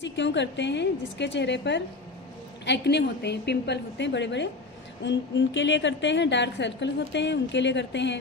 ऐसे क्यों करते हैं? जिसके चेहरे पर एक्ने होते हैं, पिंपल होते हैं बड़े बड़े, उनके लिए करते हैं। डार्क सर्कल होते हैं उनके लिए करते हैं।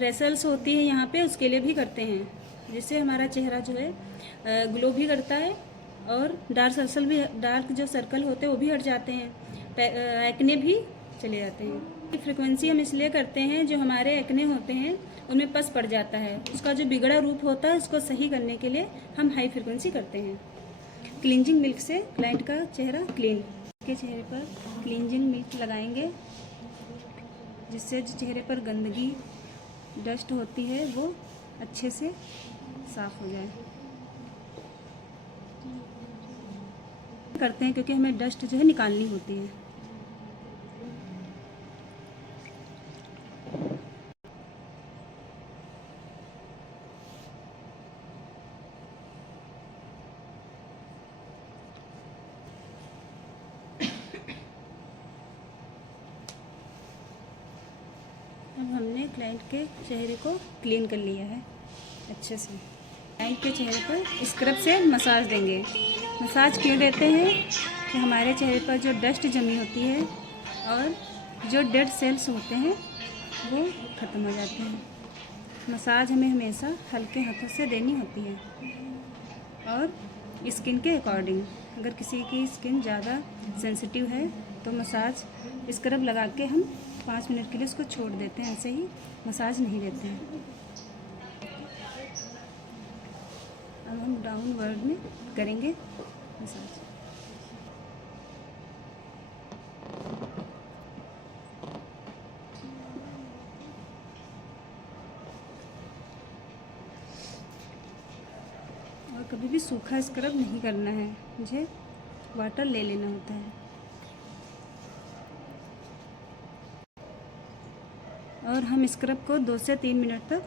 रेसल्स होती है यहाँ पे, उसके लिए भी करते हैं। जिससे हमारा चेहरा जो है ग्लो भी करता है और डार्क जो सर्कल होते हैं वो भी हट जाते हैं, एक्ने भी चले जाते हैं। फ्रिक्वेंसी हम इसलिए करते हैं, जो हमारे एक्ने होते हैं उनमें पस पड़ जाता है, उसका जो बिगड़ा रूप होता है उसको सही करने के लिए हम हाई फ्रिक्वेंसी करते हैं। क्लींजिंग मिल्क से क्लाइंट का चेहरा क्लीन, के चेहरे पर क्लींजिंग मिल्क लगाएंगे, जिससे जो चेहरे पर गंदगी डस्ट होती है वो अच्छे से साफ हो जाए। करते हैं क्योंकि हमें डस्ट जो है निकालनी होती है। अब हमने क्लाइंट के चेहरे को क्लीन कर लिया है अच्छे से। क्लाइंट के चेहरे पर स्क्रब से मसाज देंगे। मसाज क्यों देते हैं? कि हमारे चेहरे पर जो डस्ट जमी होती है और जो डेड सेल्स होते हैं वो ख़त्म हो जाते हैं। मसाज हमें हमेशा हल्के हाथों से देनी होती है और स्किन के अकॉर्डिंग। अगर किसी की स्किन ज़्यादा सेंसिटिव है तो मसाज स्क्रब लगा के हम 5 मिनट के लिए उसको छोड़ देते हैं, ऐसे ही मसाज नहीं देते हैं। अब हम डाउनवर्ड में करेंगे मसाज। और कभी भी सूखा स्क्रब नहीं करना है, मुझे वाटर ले लेना होता है। और हम स्क्रब को 2 से 3 मिनट तक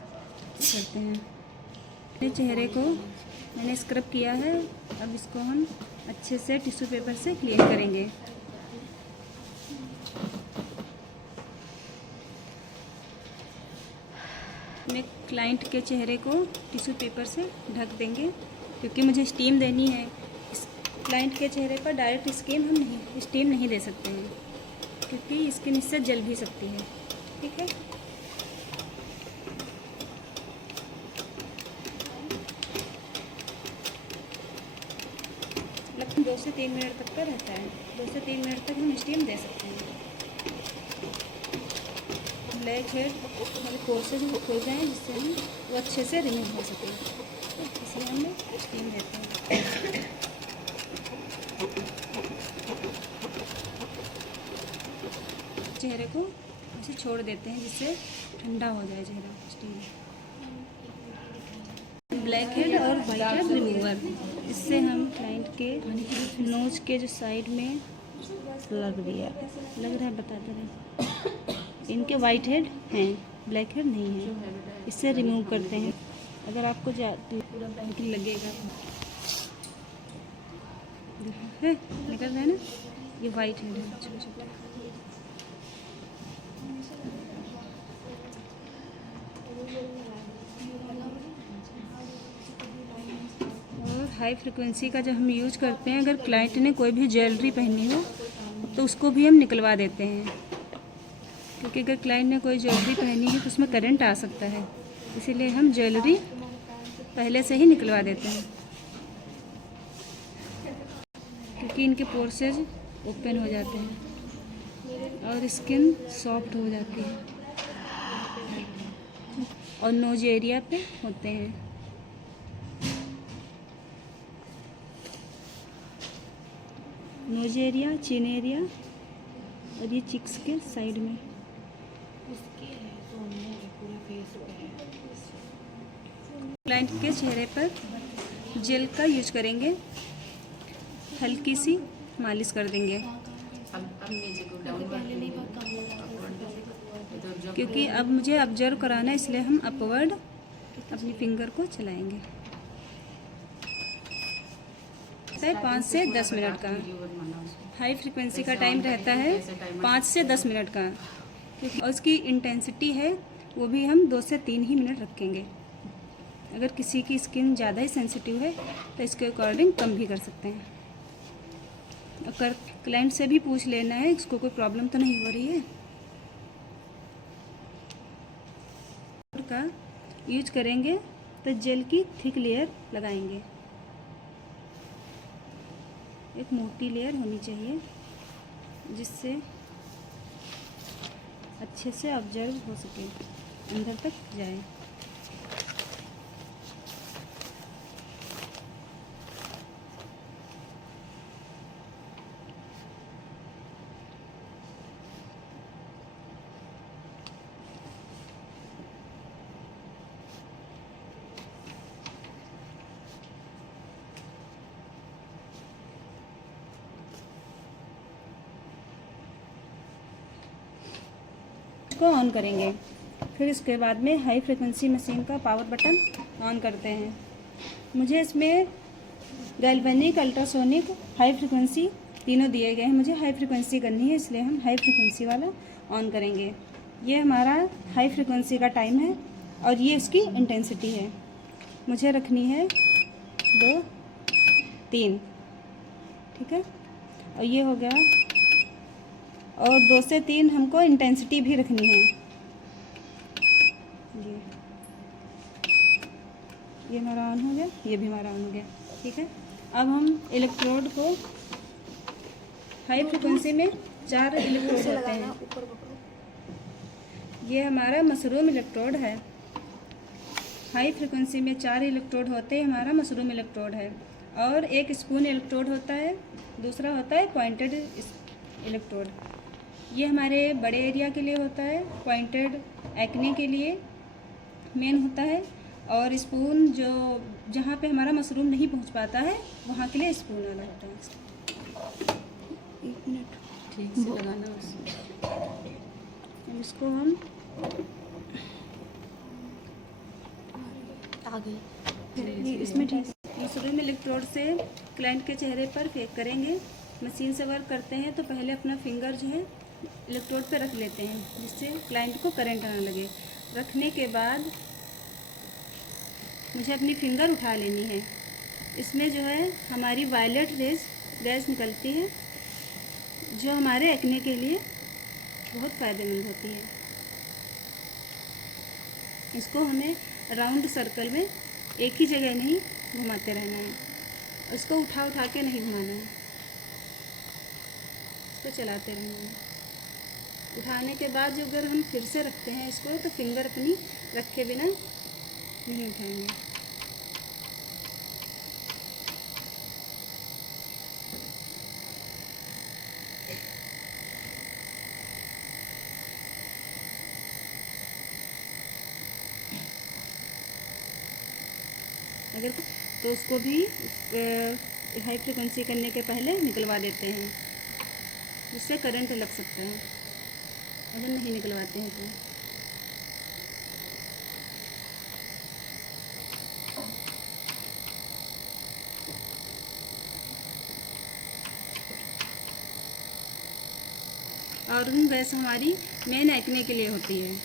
करते हैं। अपने चेहरे को मैंने स्क्रब किया है, अब इसको हम अच्छे से टिश्यू पेपर से क्लीन करेंगे। अपने क्लाइंट के चेहरे को टिश्यू पेपर से ढक देंगे, क्योंकि मुझे स्टीम देनी है। क्लाइंट के चेहरे पर डायरेक्ट स्टीम नहीं दे सकते हैं, क्योंकि स्किन इससे जल भी सकती है। ठीक है, लगभग 2 से 3 मिनट तक का रहता है। 2 से 3 मिनट तक हम स्टीम दे सकते हैं। ब्लैक हेड वाले कोर्सेज हो जाएँ, जिससे हम वो अच्छे से रिमूव हो सके, इसलिए हम स्टीम देते हैं। चेहरे को ऐसे छोड़ देते हैं, जिससे ठंडा हो जाए चेहरा। स्टीम ब्लैक हेड और वाइट हेड रिमूवर, इससे हम क्लाइंट के नोज के जो साइड में लग रहा है बताते रहे, इनके वाइट हेड हैं, ब्लैक हेड नहीं है, इससे रिमूव करते हैं। अगर आपको पूरा ब्लैक लगेगा है, निकल रहा है ना, ये वाइट हेड है छोटा छोटा। हाई फ्रिक्वेंसी का जब हम यूज करते हैं, अगर क्लाइंट ने कोई भी ज्वेलरी पहनी हो तो उसको भी हम निकलवा देते हैं, क्योंकि अगर क्लाइंट ने कोई ज्वेलरी पहनी है तो उसमें करंट आ सकता है, इसीलिए हम ज्वेलरी पहले से ही निकलवा देते हैं, क्योंकि इनके पोर्सेज ओपन हो जाते हैं और स्किन सॉफ्ट हो जाती है और नोज एरिया पे होते हैं। नोज एरिया, चिन एरिया और ये चिक्स के साइड में। क्लाइंट के चेहरे पर जेल का यूज करेंगे, हल्की सी मालिश कर देंगे, क्योंकि अब मुझे ऑब्जर्व कराना है, इसलिए हम अपवर्ड अपनी फिंगर को चलाएंगे। 5 से 10 मिनट का हाई फ्रिक्वेंसी का टाइम रहता है, 5 से 10 मिनट का, और उसकी इंटेंसिटी है वो भी हम 2 से 3 ही मिनट रखेंगे। अगर किसी की स्किन ज़्यादा ही सेंसिटिव है तो इसके अकॉर्डिंग कम भी कर सकते हैं। अगर क्लाइंट से भी पूछ लेना है इसको कोई प्रॉब्लम तो नहीं हो रही है। का यूज करेंगे तो जेल की थिक लेयर लगाएंगे। एक मोटी लेयर होनी चाहिए जिससे अच्छे से ऑब्जर्व हो सके, अंदर तक जाए। को ऑन करेंगे, फिर इसके बाद में हाई फ्रिक्वेंसी मशीन का पावर बटन ऑन करते हैं। मुझे इसमें गैल्वेनिक, अल्ट्रासोनिक, हाई फ्रिक्वेंसी तीनों दिए गए हैं। मुझे हाई फ्रिक्वेंसी करनी है इसलिए हम हाई फ्रिक्वेंसी वाला ऑन करेंगे। ये हमारा हाई फ्रिक्वेंसी का टाइम है और ये इसकी इंटेंसिटी है। मुझे रखनी है 2, 3, ठीक है। और ये हो गया, और 2 से 3 हमको इंटेंसिटी भी रखनी है। ये हमारा ऑन हो गया, ये भी हमारा ऑन हो गया, ठीक है। अब हम इलेक्ट्रोड को हाई फ्रिक्वेंसी में 4 इलेक्ट्रोड होते हैं। ये हमारा मशरूम इलेक्ट्रोड है। हाई फ्रिक्वेंसी में 4 इलेक्ट्रोड होते हैं, हमारा मशरूम इलेक्ट्रोड है। और एक स्पून इलेक्ट्रोड होता है, दूसरा होता है पॉइंटेड इलेक्ट्रोड। ये हमारे बड़े एरिया के लिए होता है, पॉइंटेड एक्ने के लिए मेन होता है। और स्पून जो जहाँ पे हमारा मशरूम नहीं पहुँच पाता है वहाँ के लिए स्पून वाला होता है। 1 मिनट ठीक से लगाना अब इसको हम आगे इसमें ठीक मशरूम इलेक्ट्रोड से क्लाइंट के चेहरे पर फेक करेंगे। मशीन से वर्क करते हैं तो पहले अपना फिंगर जो है इलेक्ट्रोड पे रख लेते हैं जिससे क्लाइंट को करंट ना लगे। रखने के बाद मुझे अपनी फिंगर उठा लेनी है। इसमें जो है हमारी वायलेट गैस निकलती है जो हमारे एक्ने के लिए बहुत फ़ायदेमंद होती है। इसको हमें राउंड सर्कल में एक ही जगह नहीं घुमाते रहना है, इसको उठा उठा के नहीं घुमाना है, इसको चलाते रहना है। उठाने के बाद जो अगर हम फिर से रखते हैं इसको तो फिंगर अपनी रखे बिना नहीं उठाएंगे। अगर तो उसको भी हाई फ्रिक्वेंसी करने के पहले निकलवा देते हैं जिससे करंट लग सकता है अगर नहीं निकलवाते हैं तो। और गैस हमारी मेन एक्ने के लिए होती है।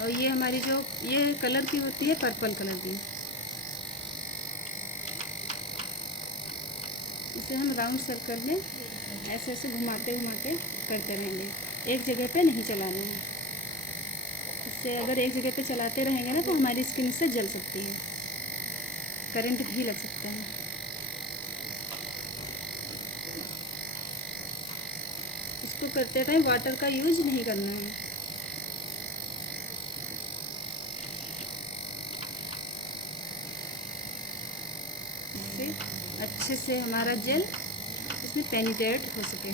और ये हमारी जो ये कलर की होती है पर्पल कलर की, इसे हम राउंड सर्कल में ऐसे ऐसे घुमाते घुमाते करते रहेंगे, एक जगह पे नहीं चलाना है। इससे अगर एक जगह पे चलाते रहेंगे ना तो हमारी स्किन से जल सकती है, करंट भी लग सकता है। इसको करते टाइम वाटर का यूज नहीं करना है। इससे अच्छे से हमारा जेल इसमें पेनिट्रेट हो सके।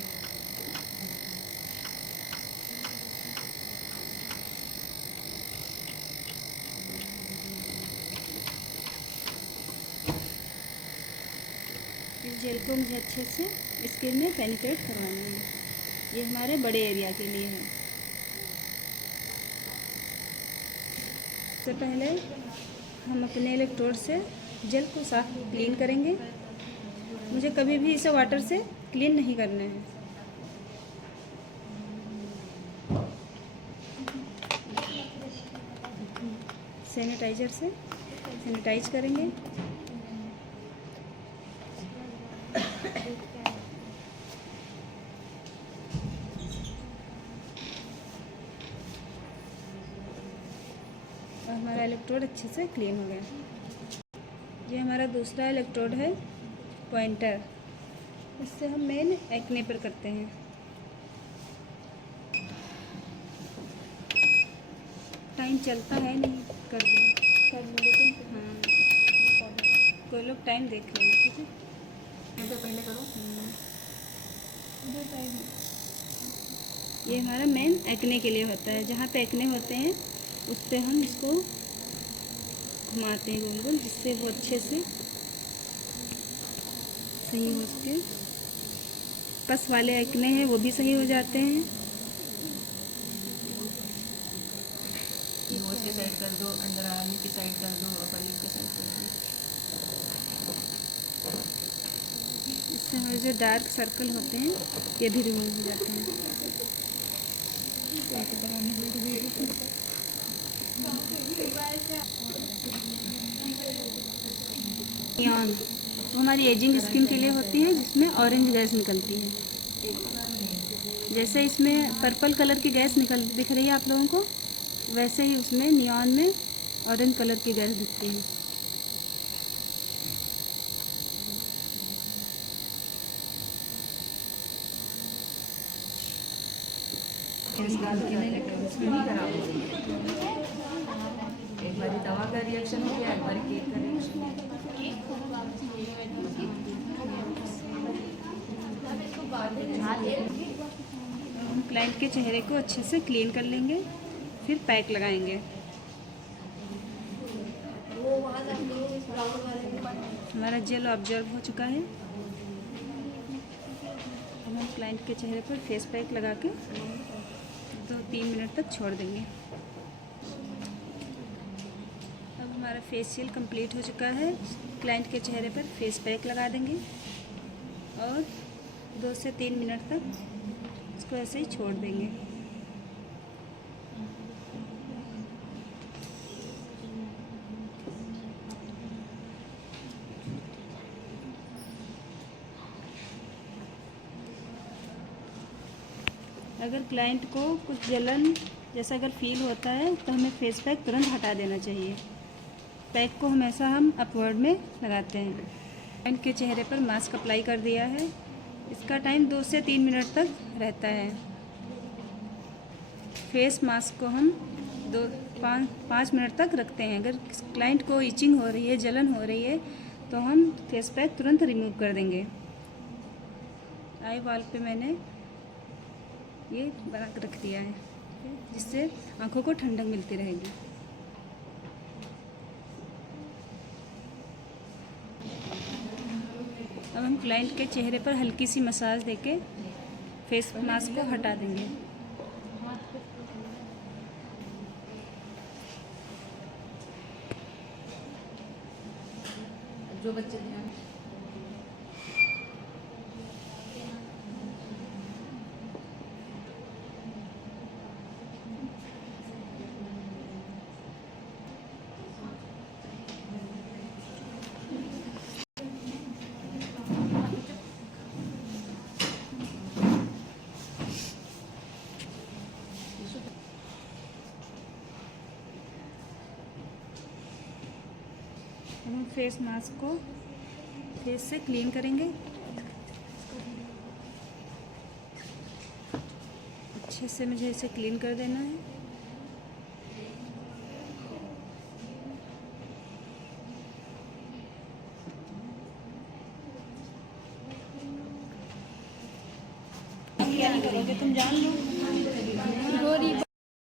इस जेल को मुझे अच्छे से स्किन में पेनिट्रेट करवाना है। ये हमारे बड़े एरिया के लिए है। सबसे पहले हम अपने इलेक्ट्रोड से जेल को साफ क्लीन करेंगे। मुझे कभी भी इसे वाटर से क्लीन नहीं करना है। सैनिटाइजर से सैनिटाइज करेंगे। और हमारा इलेक्ट्रोड अच्छे से क्लीन हो गया। ये हमारा दूसरा इलेक्ट्रोड है पॉइंटर, इससे हम मेन एक्ने पर करते हैं। टाइम चलता है नहीं, कर दो लेकिन हाँ कोई लोग टाइम देख लेना, ठीक है। पहले करो। ये हमारा मेन एक्ने के लिए होता है। जहाँ पे एक्ने होते हैं उस पर हम इसको घुमाते हैं गोल गोल, जिससे वो अच्छे से सही हो सके। पस वाले एक्ने हैं वो भी सही हो जाते हैं। नोज की साइड कर दो, अंडर आर्म की साइड कर दो, अपर लिप की साइड कर दो। इससे हमारे जो डार्क सर्कल होते हैं ये भी रिमूव हो जाते हैं। नियॉन वो हमारी एजिंग स्किन के लिए होती है, जिसमें ऑरेंज गैस निकलती है। जैसे इसमें पर्पल कलर की गैस दिख रही है आप लोगों को, वैसे ही उसमें नियॉन में ऑरेंज कलर की गैस दिखती है। एक बार दवा का रिएक्शन हो गया, एक बार केक का रिएक्शन हो गया। हम क्लाइंट के चेहरे को अच्छे से क्लीन कर लेंगे, फिर पैक लगाएंगे। हमारा जेल ऑब्जर्व हो चुका है। अब हम क्लाइंट के चेहरे पर फेस पैक लगा के 2-3 मिनट तक छोड़ देंगे। अब हमारा फेशियल कंप्लीट हो चुका है। क्लाइंट के चेहरे पर फेस पैक लगा देंगे और 2 से 3 मिनट तक इसको ऐसे ही छोड़ देंगे। अगर क्लाइंट को कुछ जलन जैसा अगर फील होता है तो हमें फेस पैक तुरंत हटा देना चाहिए। पैक को हमेशा हम अपवर्ड में लगाते हैं। क्लाइंट के चेहरे पर मास्क अप्लाई कर दिया है। इसका टाइम 2 से 3 मिनट तक रहता है। फेस मास्क को हम 5 मिनट तक रखते हैं। अगर क्लाइंट को इचिंग हो रही है, जलन हो रही है, तो हम फेस पैक तुरंत रिमूव कर देंगे। आई वॉल पे मैंने ये बना कर रख दिया है, जिससे आंखों को ठंडक मिलती रहेगी। अब हम क्लाइंट के चेहरे पर हल्की सी मसाज देके फेस मास्क को हटा देंगे। जो बच्चे ध्यान हम फेस मास्क को फेस से क्लीन करेंगे। अच्छे से मुझे इसे क्लीन कर देना है। क्या नहीं करोगे तुम, जान लो।